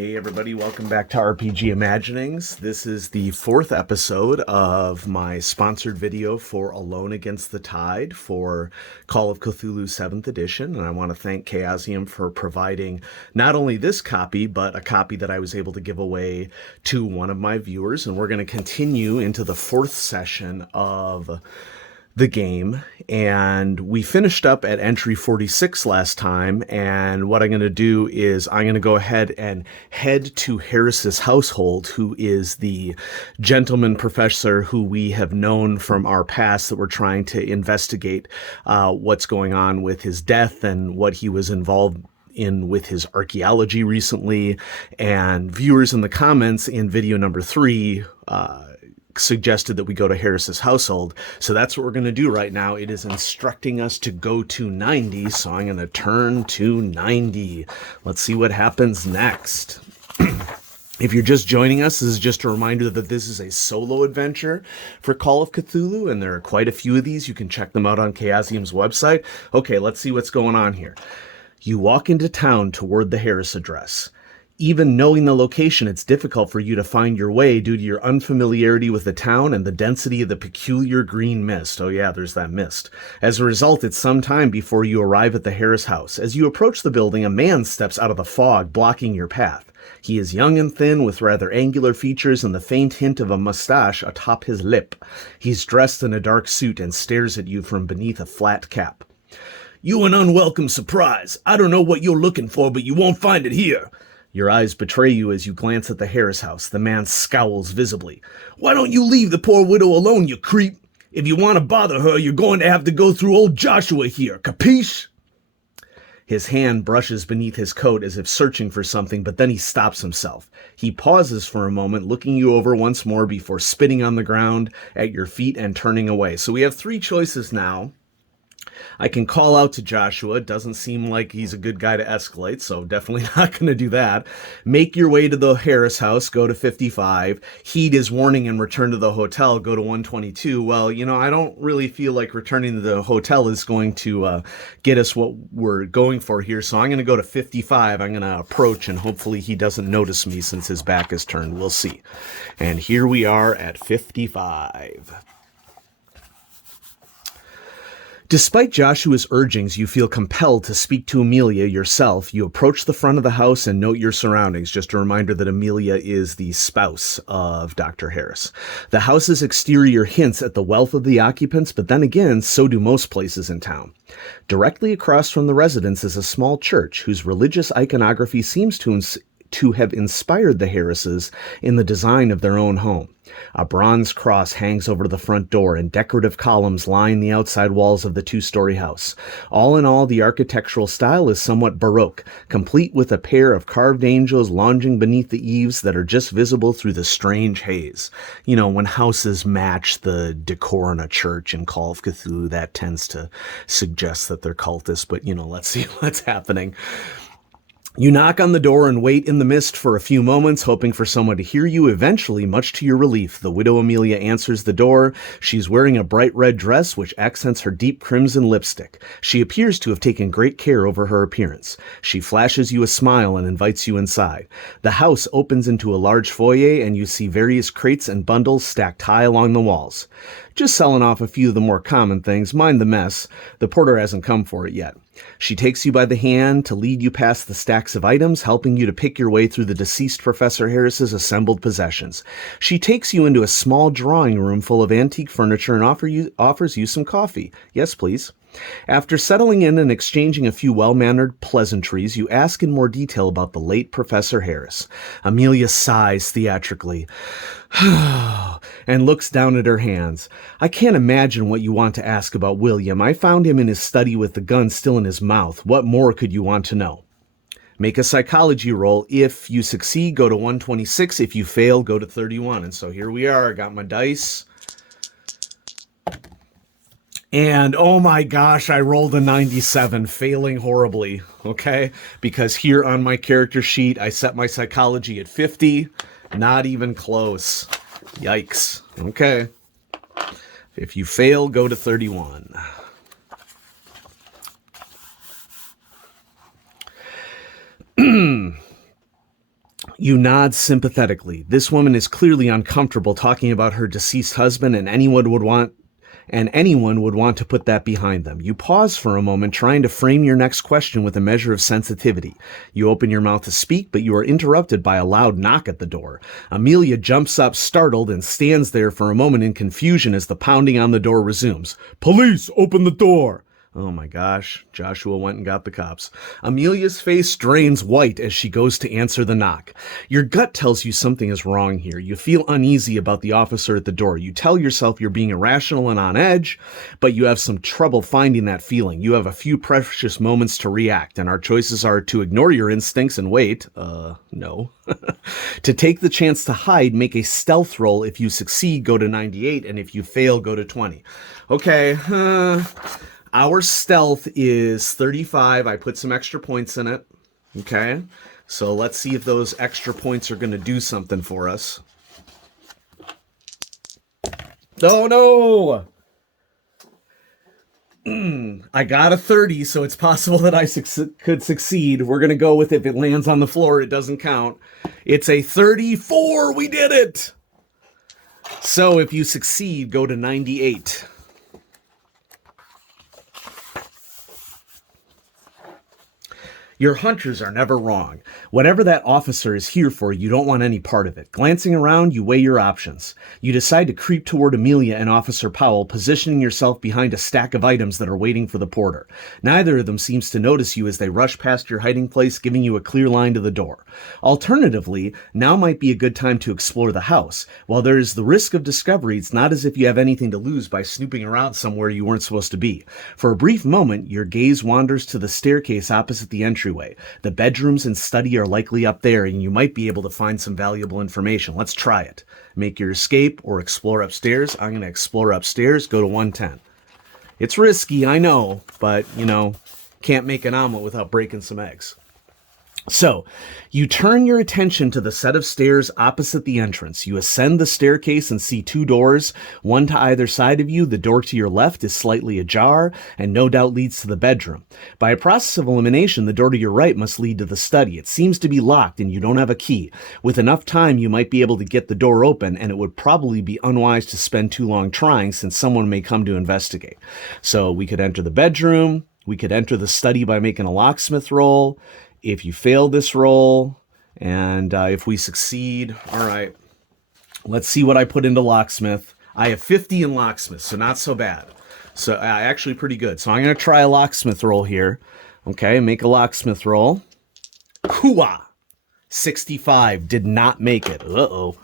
Hey everybody, welcome back to RPG Imaginings. This is the fourth episode of my sponsored video for Alone Against the Tide for Call of Cthulhu 7th edition, and I want to thank Chaosium for providing not only this copy, but a copy that I was able to give away to one of my viewers, and we're going to continue into the fourth session of the game, and we finished up at entry 46 last time, and what I'm going to do is I'm going to go ahead and head to Harris's household, who is the gentleman professor who we have known from our past that we're trying to investigate what's going on with his death and what he was involved in with his archaeology recently. And viewers in the comments in video number 3 suggested that we go to Harris's household. So that's what we're going to do right now. It is instructing us to go to 90. So I'm going to turn to 90. Let's see what happens next. If you're just joining us, this is just a reminder that this is a solo adventure for Call of Cthulhu, and there are quite a few of these. You can check them out on Chaosium's website. Okay, let's see what's going on here. You walk into town toward the Harris address. Even knowing the location, it's difficult for you to find your way due to your unfamiliarity with the town and the density of the peculiar green mist. Oh yeah, there's that mist. As a result, it's some time before you arrive at the Harris house. As you approach the building, a man steps out of the fog, blocking your path. He is young and thin, with rather angular features and the faint hint of a mustache atop his lip. He's dressed in a dark suit and stares at you from beneath a flat cap. "You an unwelcome surprise. I don't know what you're looking for, but you won't find it here." Your eyes betray you as you glance at the Harris house. The man scowls visibly. "Why don't you leave the poor widow alone, you creep? If you want to bother her, you're going to have to go through old Joshua here, capiche?" His hand brushes beneath his coat as if searching for something, but then he stops himself. He pauses for a moment, looking you over once more before spitting on the ground at your feet and turning away. So we have 3 choices now. I can call out to Joshua. Doesn't seem like he's a good guy to escalate, so definitely not going to do that. Make your way to the Harris house, go to 55. Heed his warning and return to the hotel, go to 122. Well, I don't really feel like returning to the hotel is going to get us what we're going for here, so I'm going to go to 55. I'm going to approach, and hopefully he doesn't notice me since his back is turned. We'll see. And here we are at 55. Despite Joshua's urgings, you feel compelled to speak to Amelia yourself. You approach the front of the house and note your surroundings. Just a reminder that Amelia is the spouse of Dr. Harris. The house's exterior hints at the wealth of the occupants, but then again, so do most places in town. Directly across from the residence is a small church whose religious iconography seems to have inspired the Harrises in the design of their own home. A bronze cross hangs over the front door, and decorative columns line the outside walls of the 2-story house. All in all, the architectural style is somewhat Baroque, complete with a pair of carved angels lounging beneath the eaves that are just visible through the strange haze. When houses match the decor in a church in Call of Cthulhu, that tends to suggest that they're cultists, but let's see what's happening. You knock on the door and wait in the mist for a few moments, hoping for someone to hear you. Eventually, much to your relief, the widow Amelia answers the door. She's wearing a bright red dress, which accents her deep crimson lipstick. She appears to have taken great care over her appearance. She flashes you a smile and invites you inside. The house opens into a large foyer, and you see various crates and bundles stacked high along the walls. "Just selling off a few of the more common things. Mind the mess. The porter hasn't come for it yet." She takes you by the hand to lead you past the stacks of items, helping you to pick your way through the deceased Professor Harris's assembled possessions. She takes you into a small drawing room full of antique furniture and offers you some coffee. "Yes, please." After settling in and exchanging a few well-mannered pleasantries, you ask in more detail about the late Professor Harris. Amelia sighs theatrically and looks down at her hands. "I can't imagine what you want to ask about William. I found him in his study with the gun still in his mouth. What more could you want to know?" Make a psychology roll. If you succeed, go to 126. If you fail, go to 31. And so here we are. I got my dice. And oh my gosh, I rolled a 97, failing horribly, okay? Because here on my character sheet, I set my psychology at 50, not even close. Yikes. Okay. If you fail, go to 31. You nod sympathetically. This woman is clearly uncomfortable talking about her deceased husband, and anyone would want to put that behind them. You pause for a moment, trying to frame your next question with a measure of sensitivity. You open your mouth to speak, but you are interrupted by a loud knock at the door. Amelia jumps up, startled, and stands there for a moment in confusion as the pounding on the door resumes. "Police, open the door!" Oh my gosh, Joshua went and got the cops. Amelia's face drains white as she goes to answer the knock. Your gut tells you something is wrong here. You feel uneasy about the officer at the door. You tell yourself you're being irrational and on edge, but you have some trouble finding that feeling. You have a few precious moments to react, and our choices are to ignore your instincts and wait. No. To take the chance to hide, make a stealth roll. If you succeed, go to 98, and if you fail, go to 20. Okay, our stealth is 35. I put some extra points in it. Okay. So let's see if those extra points are going to do something for us. Oh, no. I got a 30, so it's possible that I could succeed. We're going to go with if it lands on the floor, it doesn't count. It's a 34. We did it. So if you succeed, go to 98. Your hunches are never wrong. Whatever that officer is here for, you don't want any part of it. Glancing around, you weigh your options. You decide to creep toward Amelia and Officer Powell, positioning yourself behind a stack of items that are waiting for the porter. Neither of them seems to notice you as they rush past your hiding place, giving you a clear line to the door. Alternatively, now might be a good time to explore the house. While there is the risk of discovery, it's not as if you have anything to lose by snooping around somewhere you weren't supposed to be. For a brief moment, your gaze wanders to the staircase opposite the entryway. The bedrooms and study are likely up there, and you might be able to find some valuable information. Let's try it. Make your escape or explore upstairs. I'm going to explore upstairs. Go to 110. It's risky, I know, but, can't make an omelet without breaking some eggs. So, you turn your attention to the set of stairs opposite the entrance. You ascend the staircase and see two doors, one to either side of you. The door to your left is slightly ajar and no doubt leads to the bedroom. By a process of elimination, the door to your right must lead to the study. It seems to be locked and you don't have a key. With enough time, you might be able to get the door open, and it would probably be unwise to spend too long trying, since someone may come to investigate. So we could enter the bedroom. We could enter the study by making a locksmith roll. If you fail this roll, and if we succeed, all right, let's see what I put into locksmith. I have 50 in locksmith, so not so bad. So actually pretty good. So I'm going to try a locksmith roll here. Okay, make a locksmith roll. Hooah! 65, did not make it. Uh-oh.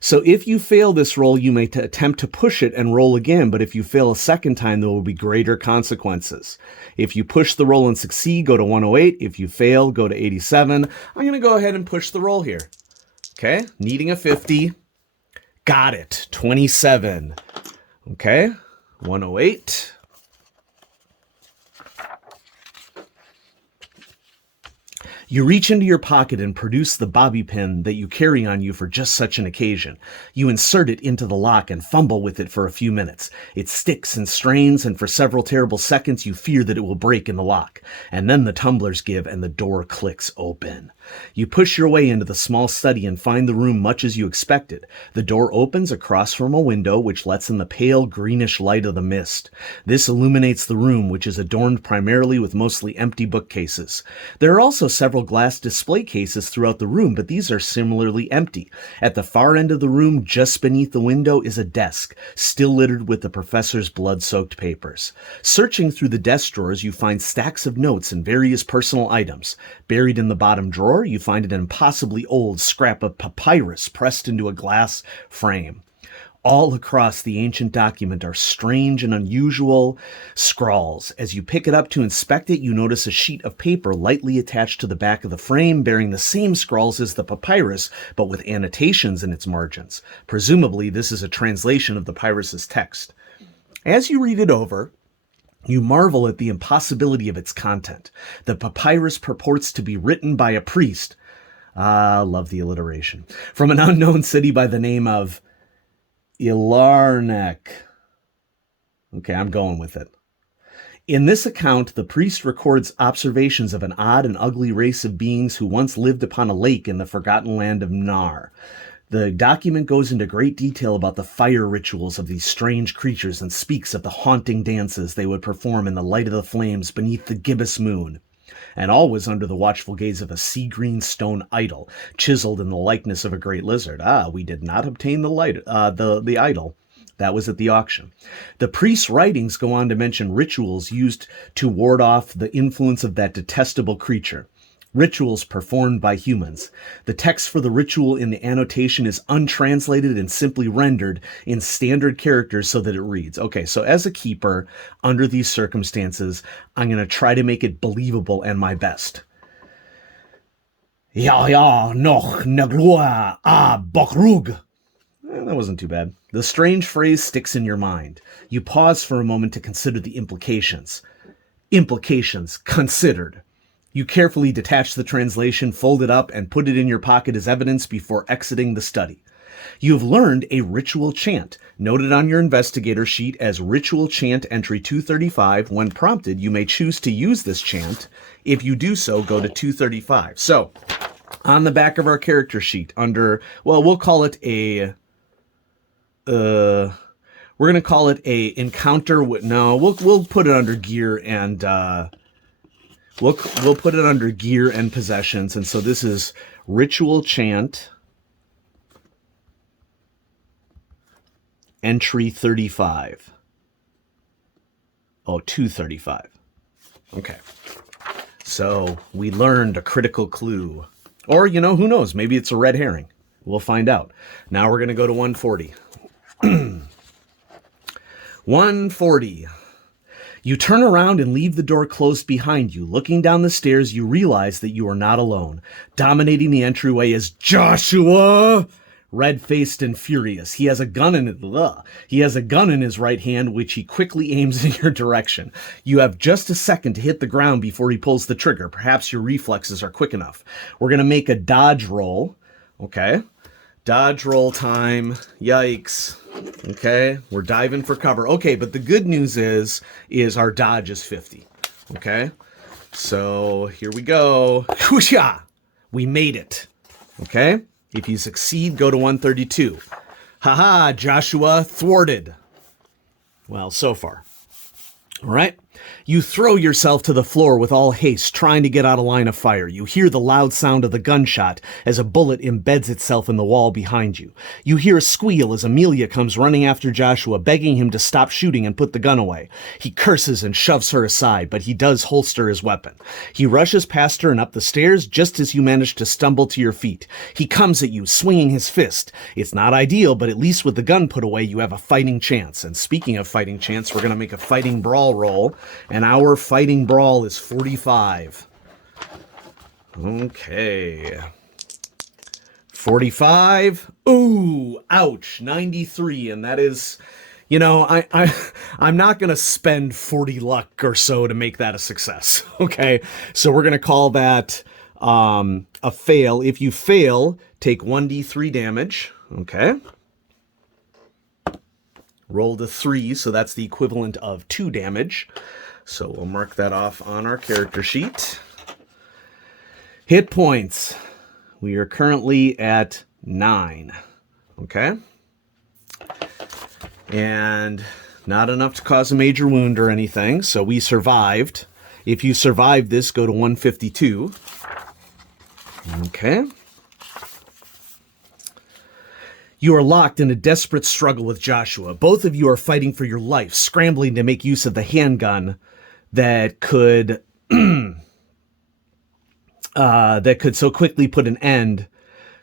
So if you fail this roll, you may attempt to push it and roll again, but if you fail a second time, there will be greater consequences. If you push the roll and succeed, go to 108. If you fail, go to 87. I'm going to go ahead and push the roll here. Okay, needing a 50. Got it, 27. Okay, 108. You reach into your pocket and produce the bobby pin that you carry on you for just such an occasion. You insert it into the lock and fumble with it for a few minutes. It sticks and strains, and for several terrible seconds you fear that it will break in the lock. And then the tumblers give and the door clicks open. You push your way into the small study and find the room much as you expected. The door opens across from a window which lets in the pale greenish light of the mist. This illuminates the room, which is adorned primarily with mostly empty bookcases. There are also several glass display cases throughout the room, but these are similarly empty. At the far end of the room, just beneath the window, is a desk, still littered with the professor's blood-soaked papers. Searching through the desk drawers, you find stacks of notes and various personal items. Buried in the bottom drawer, you find an impossibly old scrap of papyrus pressed into a glass frame. All across the ancient document are strange and unusual scrawls. As you pick it up to inspect it, you notice a sheet of paper lightly attached to the back of the frame, bearing the same scrawls as the papyrus, but with annotations in its margins. Presumably, this is a translation of the papyrus's text. As you read it over, you marvel at the impossibility of its content. The papyrus purports to be written by a priest. Ah, love the alliteration. From an unknown city by the name of Ilarnek. Okay, I'm going with it. In this account, the priest records observations of an odd and ugly race of beings who once lived upon a lake in the forgotten land of Nar. The document goes into great detail about the fire rituals of these strange creatures and speaks of the haunting dances they would perform in the light of the flames beneath the gibbous moon. And all was under the watchful gaze of a sea-green stone idol, chiseled in the likeness of a great lizard. We did not obtain the idol. That was at the auction. The priest's writings go on to mention rituals used to ward off the influence of that detestable creature. Rituals performed by humans. The text for the ritual in the annotation is untranslated and simply rendered in standard characters so that it reads. Okay, so as a keeper, under these circumstances, I'm going to try to make it believable and my best. Ja, noch neglua bokrug. That wasn't too bad. The strange phrase sticks in your mind. You pause for a moment to consider the implications. Implications considered. You carefully detach the translation, fold it up, and put it in your pocket as evidence before exiting the study. You have learned a ritual chant, noted on your investigator sheet as Ritual Chant Entry 235. When prompted, you may choose to use this chant. If you do so, go to 235. So, on the back of our character sheet, under, well, we'll call it a... we're going to call it a encounter with... No, we'll put it under gear and... We'll put it under gear and possessions. And so this is Ritual Chant Entry 35. Oh, 235. Okay. So we learned a critical clue. Or, who knows? Maybe it's a red herring. We'll find out. Now we're going to go to 140. 140. You turn around and leave the door closed behind you. Looking down the stairs, you realize that you are not alone. Dominating the entryway is Joshua, red-faced and furious. He has a gun in his right hand, which he quickly aims in your direction. You have just a second to hit the ground before he pulls the trigger. Perhaps your reflexes are quick enough. We're going to make a dodge roll. Okay. Dodge roll time. Yikes. Okay, we're diving for cover. Okay, but the good news is our dodge is 50. Okay, so here we go. Whoosha! We made it. Okay, if you succeed, go to 132. Haha, Joshua thwarted. Well, so far. All right. You throw yourself to the floor with all haste, trying to get out of line of fire. You hear the loud sound of the gunshot as a bullet embeds itself in the wall behind you. You hear a squeal as Amelia comes running after Joshua, begging him to stop shooting and put the gun away. He curses and shoves her aside, but he does holster his weapon. He rushes past her and up the stairs just as you manage to stumble to your feet. He comes at you, swinging his fist. It's not ideal, but at least with the gun put away, you have a fighting chance. And speaking of fighting chance, we're going to make a fighting brawl roll. And our fighting brawl is 45. Okay. 45. Ooh, ouch. 93. And that is, I'm not going to spend 40 luck or so to make that a success. Okay. So we're going to call that a fail. If you fail, take 1d3 damage. Okay. Rolled a 3, so that's the equivalent of 2 damage. So we'll mark that off on our character sheet. Hit points. We are currently at 9. Okay. And not enough to cause a major wound or anything, so we survived. If you survive this, go to 152. Okay. You are locked in a desperate struggle with Joshua. Both of you are fighting for your life, scrambling to make use of the handgun that could so quickly put an end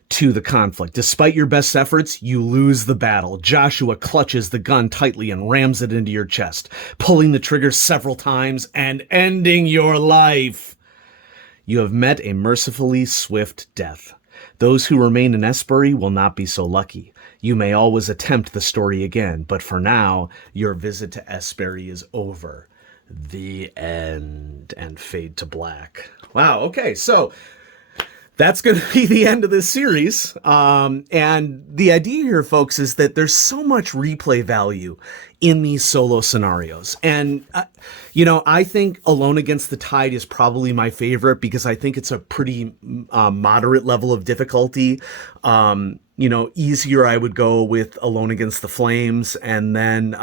to the conflict. Despite your best efforts, you lose the battle. Joshua clutches the gun tightly and rams it into your chest, pulling the trigger several times and ending your life. You have met a mercifully swift death. Those who remain in Esbury will not be so lucky. You may always attempt the story again, but for now, your visit to Esbury is over. The end. And fade to black. Wow, okay, so that's going to be the end of this series. And the idea here, folks, is that there's so much replay value in these solo scenarios. And, I think Alone Against the Tide is probably my favorite because I think it's a pretty moderate level of difficulty. Easier I would go with Alone Against the Flames, and then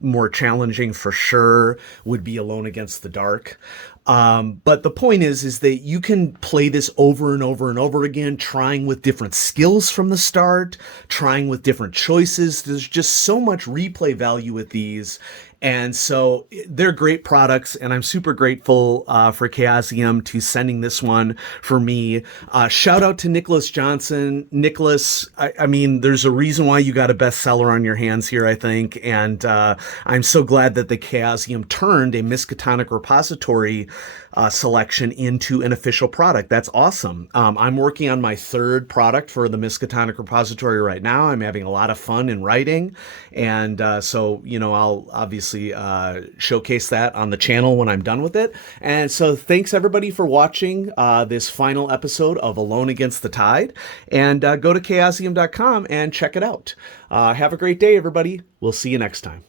more challenging for sure would be Alone Against the Dark. But the point is that you can play this over and over and over again, trying with different skills from the start, trying with different choices. There's just so much replay value with these. And so they're great products, and I'm super grateful for Chaosium to sending this one for me. Shout out to Nicholas Johnson. Nicholas, I mean, there's a reason why you got a bestseller on your hands here, I think, and I'm so glad that the Chaosium turned a Miskatonic repository selection into an official product. That's awesome. I'm working on my third product for the Miskatonic repository right now. I'm having a lot of fun in writing, and so I'll obviously showcase that on the channel when I'm done with it. And so thanks everybody for watching this final episode of Alone Against the Tide, and go to chaosium.com and check it out. Have a great day, everybody. We'll see you next time.